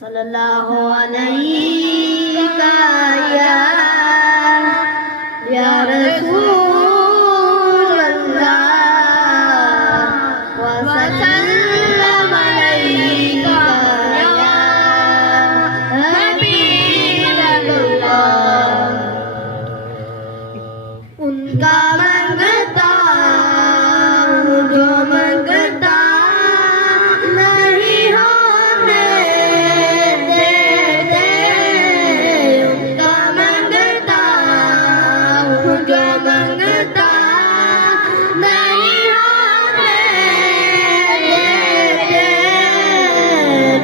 सल्लल्लाहु अलैहि या रसूल अल्लाह व सल्लम अलैका या हबीब अल्लाह। उनका मंगता हूँ जो मंगता नहीं होने देते, उनका मंगता हूँ जो मंगता नहीं होने देते।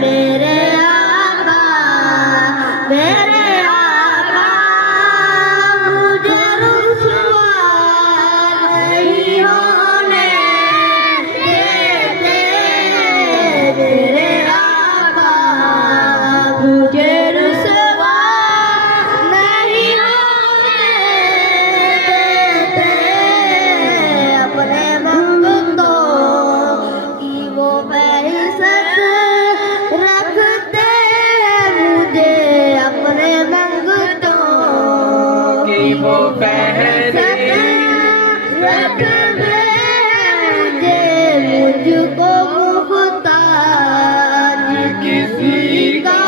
मेरे आका मुझे रुसवा नहीं होने देते। मेरे आका मुझे रुसवा नहीं होने देते। अपने मंगतों की वो फहरिस्त रखते मुझे, अपने मंगतों की वो फहरिस्त रखते मुझे, मुझको मुख्तार किसी का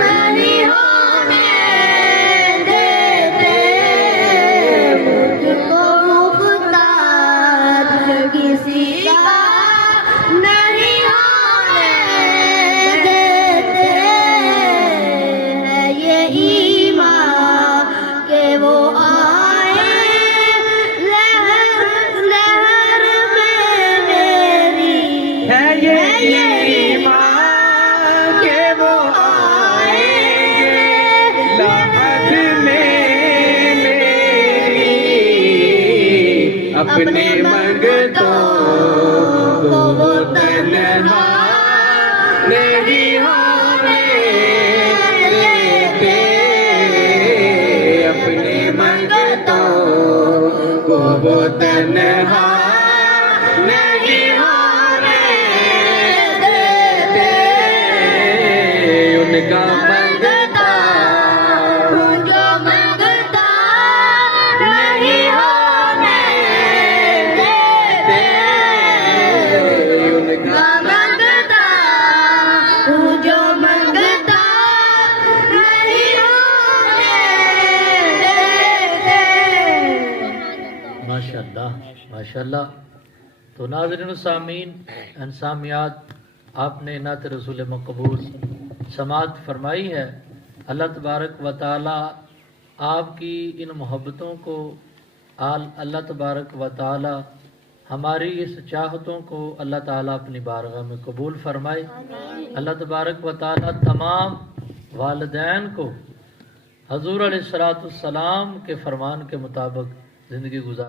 नहीं होने देते। मुझको मुख्तार किसी का नहीं होने देते। है ये ईमान के वो आए लहर लहर में मेरी, है ये ईमान के वो आएंगे लहद में मेरी। अपने मंगतों को वो तन्हा नहीं होने देते। अपने मंगतों को वो तन्हा नहीं होने देते। उनका मंगता हूँ जो मंगता नहीं होने देते। उनका मंगता हूँ जो मंगता नहीं होने देते। माशाअल्लाह माशाअल्लाह। तो नाज़रीन सामीन एंड सामियात, आपने नात रसूल मकबूल समात फरमाई है। अल्लाह तबारक व ताला आपकी इन मोहब्बतों को अल्लाह तबारक व ताला हमारी इस चाहतों को अल्लाह ताला अपनी बारगाह में कबूल फरमाए। अल्लाह तबारक व ताला तमाम वालिदैन को हजूर अलैहिस्सलातु वस्सलाम के फरमान के मुताबिक ज़िंदगी गुजार